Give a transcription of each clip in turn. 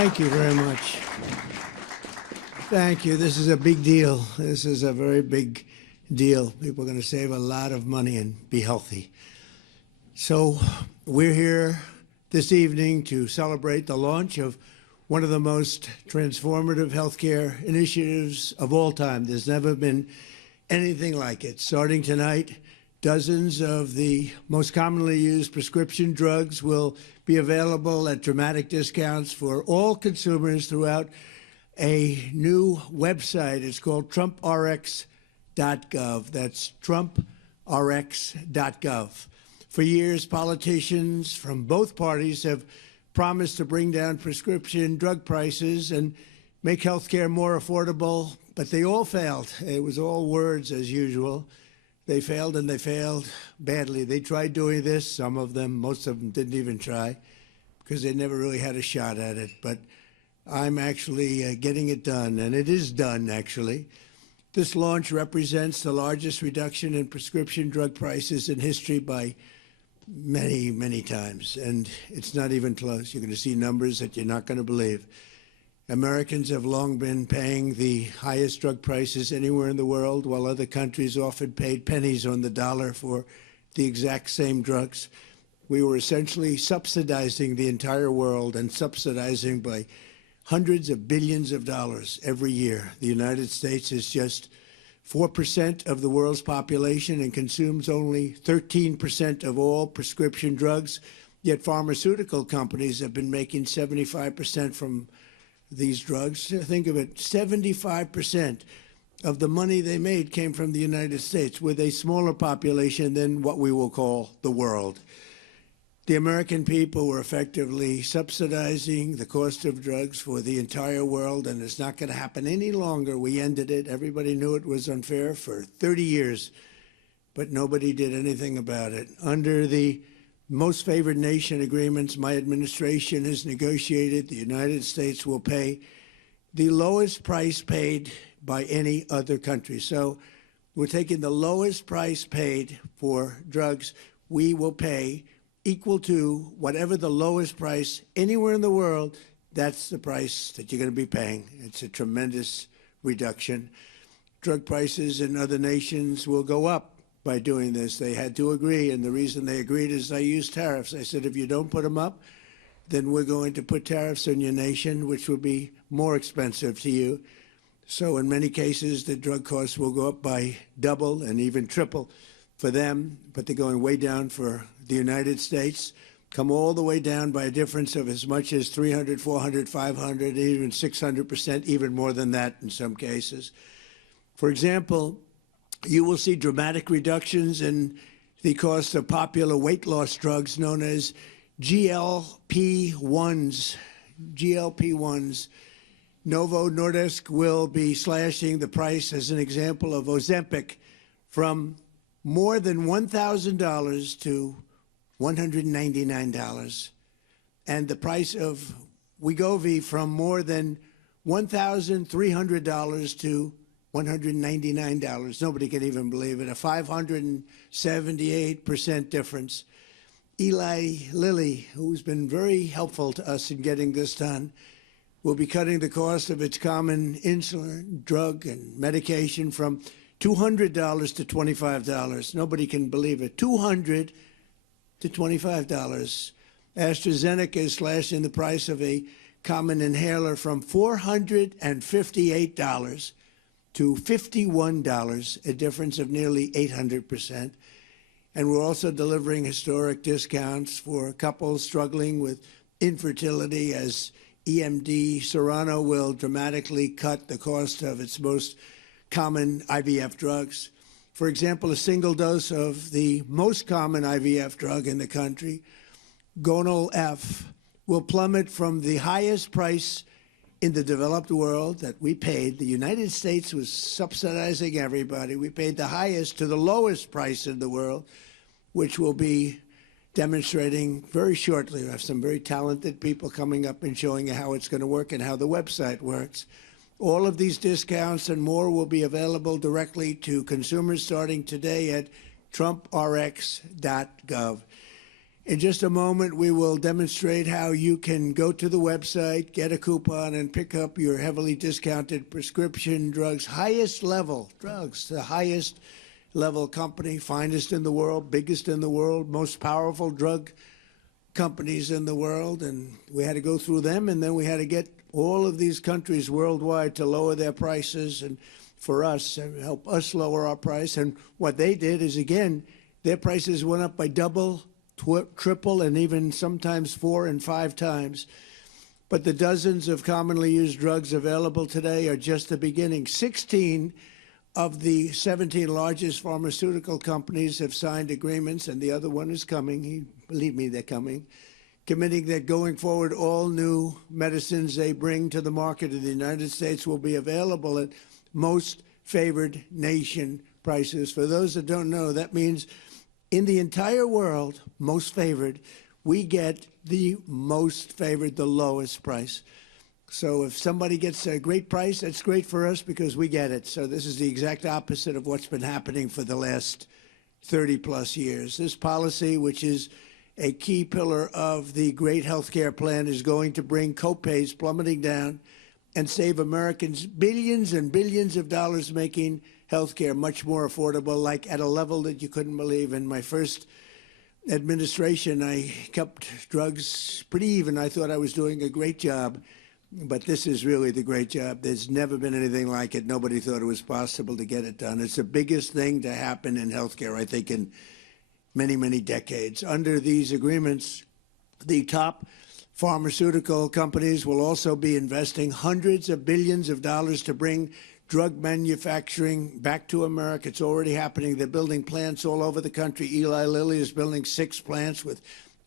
Thank you very much. Thank you. This is a big deal. This is a very big deal. People are going to save a lot of money and be healthy. So we're here this evening to celebrate the launch of one of the most transformative healthcare initiatives of all time. There's never been anything like it. Starting tonight, dozens of the most commonly used prescription drugs will be available at dramatic discounts for all consumers throughout a new website. It's called TrumpRX.Gov. That's TrumpRX.Gov. For years, politicians from both parties have promised to bring down prescription drug prices and make health care more affordable, but they all failed. It was all words as usual. They failed, and they failed badly. They tried doing this, some of them, most of them didn't even try, because they never really had a shot at it. But I'm actually getting it done, and it is done, actually. This launch represents the largest reduction in prescription drug prices in history by many, many times, and it's not even close. You're going to see numbers that you're not going to believe. Americans have long been paying the highest drug prices anywhere in the world, while other countries often paid pennies on the dollar for the exact same drugs. We were essentially subsidizing the entire world, and subsidizing by hundreds of billions of dollars every year. The United States is just 4% of the world's population and consumes only 13% of all prescription drugs, yet pharmaceutical companies have been making 75% from these drugs. Think of it, 75% of the money they made came from the United States, with a smaller population than what we will call the world. The American people were effectively subsidizing the cost of drugs for the entire world, and it's not going to happen any longer. We ended it. Everybody knew it was unfair for 30 years, but nobody did anything about it. Under the most favored nation agreements my administration has negotiated, the United States will pay the lowest price paid by any other country. So we're taking the lowest price paid for drugs. We will pay equal to whatever the lowest price anywhere in the world. That's the price that you're going to be paying. It's a tremendous reduction. Drug prices in other nations will go up by doing this. They had to agree, and the reason they agreed is I used tariffs. I said, if you don't put them up, then we're going to put tariffs on your nation, which will be more expensive to you. So in many cases, the drug costs will go up by double and even triple for them, but they're going way down for the United States, come all the way down by a difference of as much as 300, 400, 500, even 600%, even more than that in some cases. For example, you will see dramatic reductions in the cost of popular weight loss drugs known as GLP-1s. GLP-1s. Novo Nordisk will be slashing the price, as an example, of Ozempic from more than $1,000 to $199, and the price of Wegovy from more than $1,300 to $199. Nobody can even believe it. A 578% difference. Eli Lilly, who's been very helpful to us in getting this done, will be cutting the cost of its common insulin, drug, and medication from $200 to $25. Nobody can believe it. $200 to $25. AstraZeneca is slashing the price of a common inhaler from $458 to $51, a difference of nearly 800%. And we're also delivering historic discounts for couples struggling with infertility, as EMD Serrano will dramatically cut the cost of its most common IVF drugs. For example, a single dose of the most common IVF drug in the country, Gonal-F, will plummet from the highest price in the developed world that we paid. The United States was subsidizing everybody. We paid the highest to the lowest price in the world, which will be demonstrating very shortly. We have some very talented people coming up and showing you how it's going to work and how the website works. All of these discounts and more will be available directly to consumers starting today at TrumpRX.Gov. In just a moment, we will demonstrate how you can go to the website, get a coupon, and pick up your heavily discounted prescription drugs, highest level drugs, the highest level company, finest in the world, biggest in the world, most powerful drug companies in the world. And we had to go through them, and then we had to get all of these countries worldwide to lower their prices and for us, help us lower our price. And what they did is, again, their prices went up by double, triple, and even sometimes 4 and 5 times. But the dozens of commonly used drugs available today are just the beginning. 16 of the 17 largest pharmaceutical companies have signed agreements, and the other one is coming. Believe me, they're coming, committing that going forward, all new medicines they bring to the market in the United States will be available at most favored nation prices. For those that don't know, that means in the entire world, most favored, we get the most favored, the lowest price. So if somebody gets a great price, that's great for us because we get it. So this is the exact opposite of what's been happening for the last 30-plus years. This policy, which is a key pillar of the great health care plan, is going to bring copays plummeting down and save Americans billions and billions of dollars, making health care much more affordable, like at a level that you couldn't believe. In my first administration, I kept drugs pretty even. I thought I was doing a great job, but this is really the great job. There's never been anything like it. Nobody thought it was possible to get it done. It's the biggest thing to happen in healthcare, I think, in many, many decades. Under these agreements, the top pharmaceutical companies will also be investing hundreds of billions of dollars to bring drug manufacturing back to America. It's already happening. They're building plants all over the country. Eli Lilly is building 6 plants with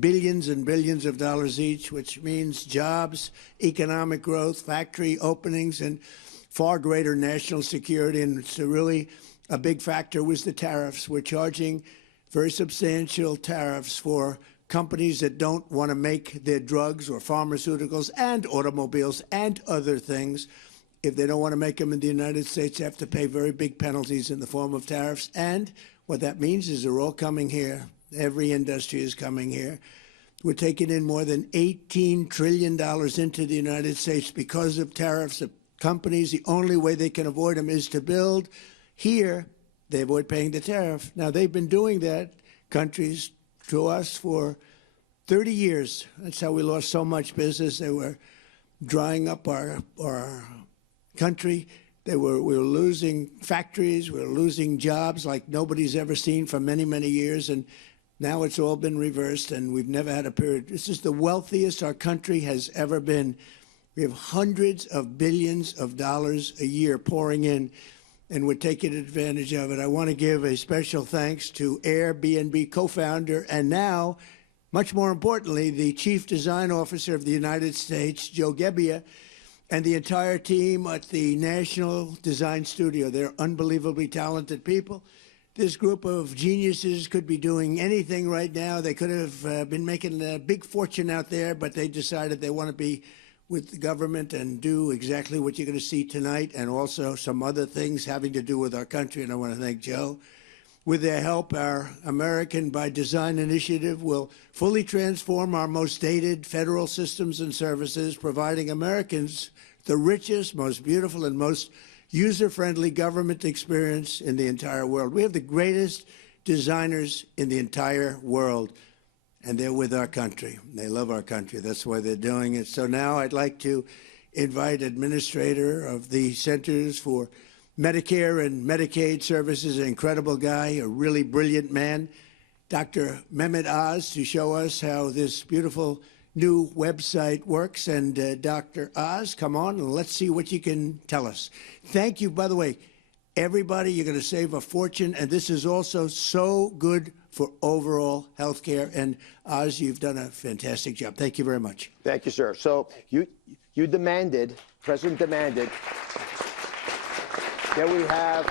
billions and billions of dollars each, which means jobs, economic growth, factory openings, and far greater national security. And it's really a big factor was the tariffs. We're charging very substantial tariffs for companies that don't want to make their drugs or pharmaceuticals and automobiles and other things. If they don't want to make them in the United States, they have to pay very big penalties in the form of tariffs. And what that means is they're all coming here. Every industry is coming here. We're taking in more than $18 trillion into the United States because of tariffs. The companies, the only way they can avoid them is to build here. They avoid paying the tariff. Now, they've been doing that, countries, to us for 30 years. That's how we lost so much business. They were drying up our country. We were losing factories. We were losing jobs like nobody's ever seen for many, many years. And now it's all been reversed, and we've never had a period. This is the wealthiest our country has ever been. We have hundreds of billions of dollars a year pouring in, and we're taking advantage of it. I want to give a special thanks to Airbnb co-founder and now, much more importantly, the Chief Design Officer of the United States, Joe Gebbia, and the entire team at the National Design Studio. They're unbelievably talented people. This group of geniuses could be doing anything right now. They could have been making a big fortune out there, but they decided they want to be with the government and do exactly what you're going to see tonight, and also some other things having to do with our country. And I want to thank Joe. With their help, our American by Design initiative will fully transform our most dated federal systems and services, providing Americans the richest, most beautiful, and most user-friendly government experience in the entire world. We have the greatest designers in the entire world, and they're with our country. They love our country. That's why they're doing it. So now I'd like to invite Administrator of the Centers for Medicare and Medicaid Services, an incredible guy, a really brilliant man, Dr. Mehmet Oz, to show us how this beautiful new website works. And Dr. Oz, come on and let's see what you can tell us. Thank you. By the way, everybody, you're going to save a fortune, and this is also so good for overall health care. And Oz, you've done a fantastic job. Thank you very much. Thank you, sir. So you demanded, President demanded, that we have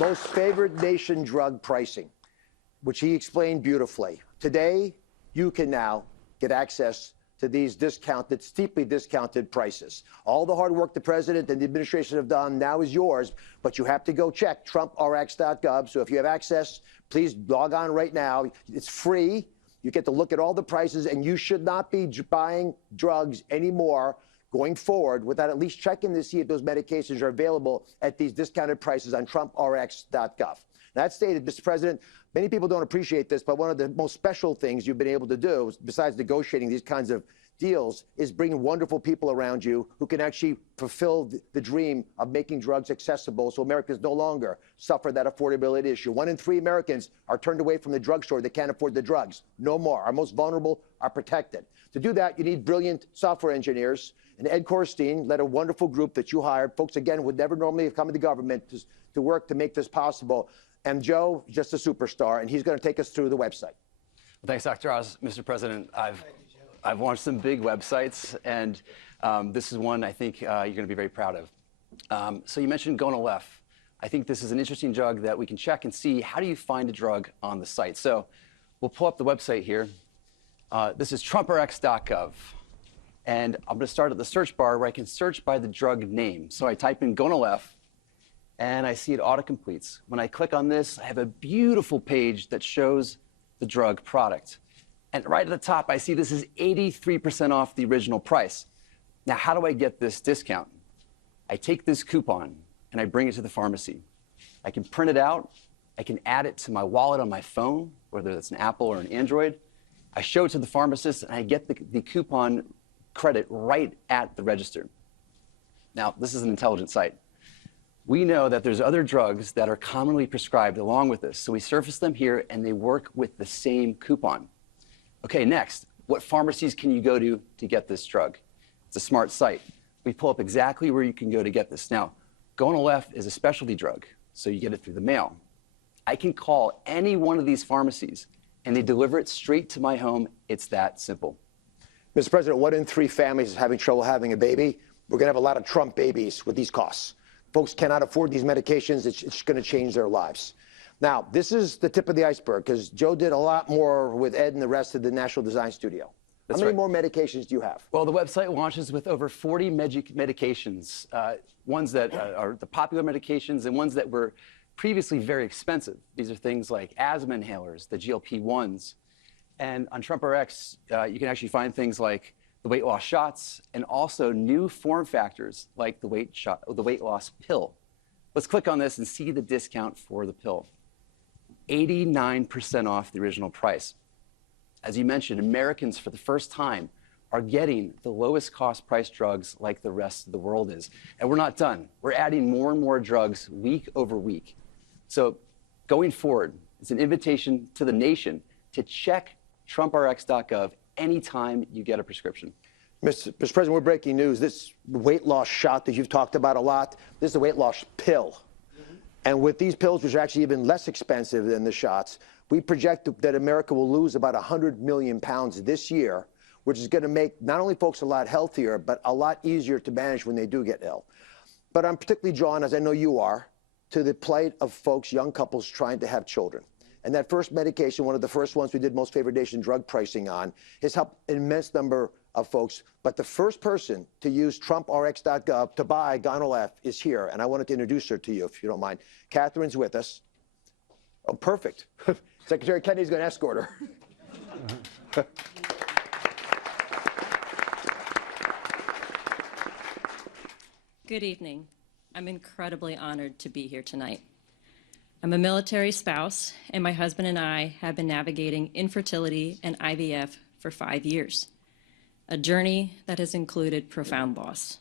most favored nation drug pricing, which he explained beautifully. Today, you can now get access to these discounted, steeply discounted prices. All the hard work the president and the administration have done now is yours, but you have to go check TrumpRX.Gov. So if you have access, please log on right now. It's free. You get to look at all the prices, and you should not be buying drugs anymore going forward without at least checking to see if those medications are available at these discounted prices on TrumpRX.Gov. That stated, Mr. President, many people don't appreciate this, but one of the most special things you've been able to do, besides negotiating these kinds of deals, is bringing wonderful people around you who can actually fulfill the dream of making drugs accessible so Americans no longer suffer that affordability issue. 1 in 3 Americans are turned away from the drugstore. They can't afford the drugs. No more. Our most vulnerable are protected. To do that, you need brilliant software engineers. And Ed Korstein led a wonderful group that you hired. Folks, again, would never normally have come into government to work to make this possible. And Joe, just a superstar, and he's going to take us through the website. Well, thanks, Dr. Oz. Mr. President, I've launched some big websites, and this is one I think you're going to be very proud of. So you mentioned Gonal-F. I think this is an interesting drug that we can check and see how do you find a drug on the site. So we'll pull up the website here. This is TrumpRX.Gov. And I'm going to start at the search bar where I can search by the drug name. So I type in Gonal-F, and I see it autocompletes. When I click on this, I have a beautiful page that shows the drug product. And right at the top, I see this is 83% off the original price. Now, how do I get this discount? I take this coupon, and I bring it to the pharmacy. I can print it out. I can add it to my wallet on my phone, whether it's an Apple or an Android. I show it to the pharmacist, and I get the coupon credit right at the register. Now, this is an intelligent site. We know that there's other drugs that are commonly prescribed along with this, so we surface them here, and they work with the same coupon. Okay, next, what pharmacies can you go to get this drug? It's a smart site. We pull up exactly where you can go to get this. Now, Gonal-F is a specialty drug, so you get it through the mail. I can call any one of these pharmacies, and they deliver it straight to my home. It's that simple. Mr. President, 1 in 3 families is having trouble having a baby. We're going to have a lot of Trump babies with these costs. Folks cannot afford these medications. It's going to change their lives. Now, this is the tip of the iceberg, because Joe did a lot more with Ed and the rest of the National Design Studio. How many more medications do you have? Well, the website launches with over 40 medications, ones that are the popular medications and ones that were previously very expensive. These are things like asthma inhalers, the GLP-1s. And on TrumpRx, you can actually find things like the weight loss shots and also new form factors like the weight loss pill. Let's click on this and see the discount for the pill. 89% off the original price. As you mentioned, Americans for the first time are getting the lowest cost price drugs like the rest of the world is. And we're not done. We're adding more and more drugs week over week. So going forward, it's an invitation to the nation to check TrumpRX.Gov anytime you get a prescription. Mr. President, we're breaking news. This weight loss shot that you've talked about a lot, this is a weight loss pill. And with these pills, which are actually even less expensive than the shots, we project that America will lose about 100 million pounds this year, which is going to make not only folks a lot healthier, but a lot easier to manage when they do get ill. But I'm particularly drawn, as I know you are, to the plight of folks, young couples trying to have children. And that first medication, one of the first ones we did most favored nation drug pricing on, has helped an immense number of folks. But the first person to use TrumpRX.Gov to buy Gonal-F is here. And I wanted to introduce her to you, if you don't mind. Catherine's with us. Oh, perfect. Secretary Kennedy's going to escort her. Good evening. I'm incredibly honored to be here tonight. I'm a military spouse, and my husband and I have been navigating infertility and IVF for 5 years, a journey that has included profound loss.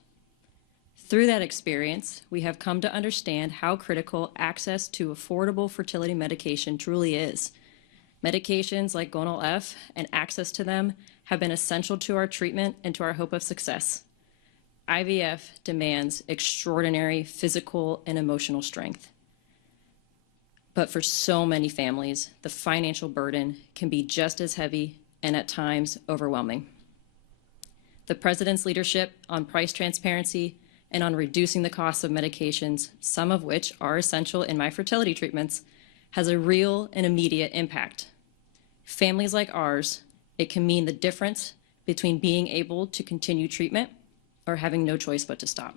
Through that experience, we have come to understand how critical access to affordable fertility medication truly is. Medications like Gonal-F and access to them have been essential to our treatment and to our hope of success. IVF demands extraordinary physical and emotional strength. But for so many families, the financial burden can be just as heavy and at times overwhelming. The President's leadership on price transparency and on reducing the costs of medications, some of which are essential in my fertility treatments, has a real and immediate impact. Families like ours, it can mean the difference between being able to continue treatment or having no choice but to stop.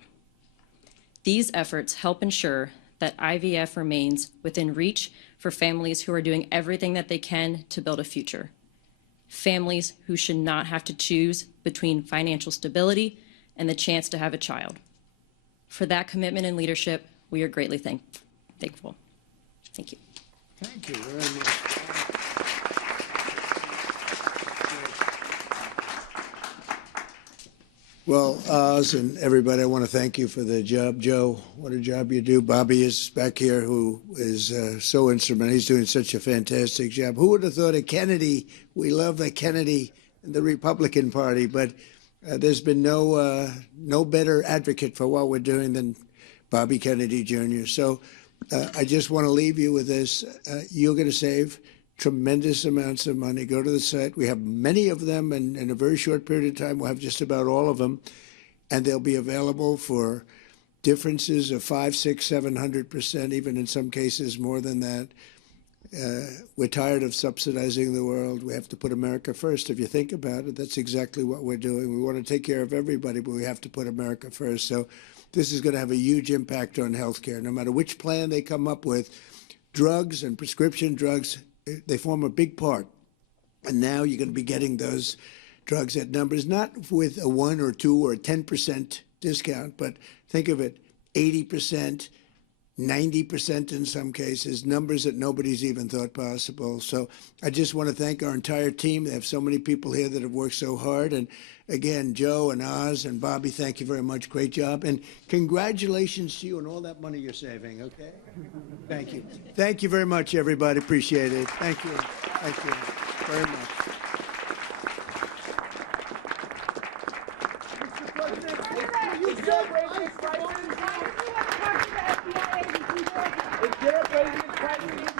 These efforts help ensure that IVF remains within reach for families who are doing everything that they can to build a future. families who should not have to choose between financial stability and the chance to have a child. For that commitment and leadership, we are greatly thankful. Thank you. Thank you very much. Well, Oz and everybody, I want to thank you for the job. Joe, what a job you do. Bobby is back here, who is so instrumental. He's doing such a fantastic job. Who would have thought of Kennedy? We love the Kennedy and the Republican Party, but there's been no better advocate for what we're doing than Bobby Kennedy Jr. So I just want to leave you with this. You're going to save tremendous amounts of money. Go to the site. We have many of them, and in a very short period of time, we'll have just about all of them, and they'll be available for differences of 500, 600, 700%, even in some cases more than that. We're tired of subsidizing the world. We have to put America first. If you think about it, that's exactly what we're doing. We want to take care of everybody, but we have to put America first. So this is going to have a huge impact on healthcare. No matter which plan they come up with, drugs and prescription drugs, they form a big part. And now you're going to be getting those drugs at numbers, not with a 1 or 2 or 10% discount, but think of it, 80%, 90% in some cases, numbers that nobody's even thought possible. So I just want to thank our entire team. They have so many people here that have worked so hard. And again, Joe and Oz and Bobby, thank you very much. Great job. And congratulations to you and all that money you're saving, okay? Thank you. Thank you very much, everybody. Appreciate it. Thank you. Thank you very much. Is there a raising prices?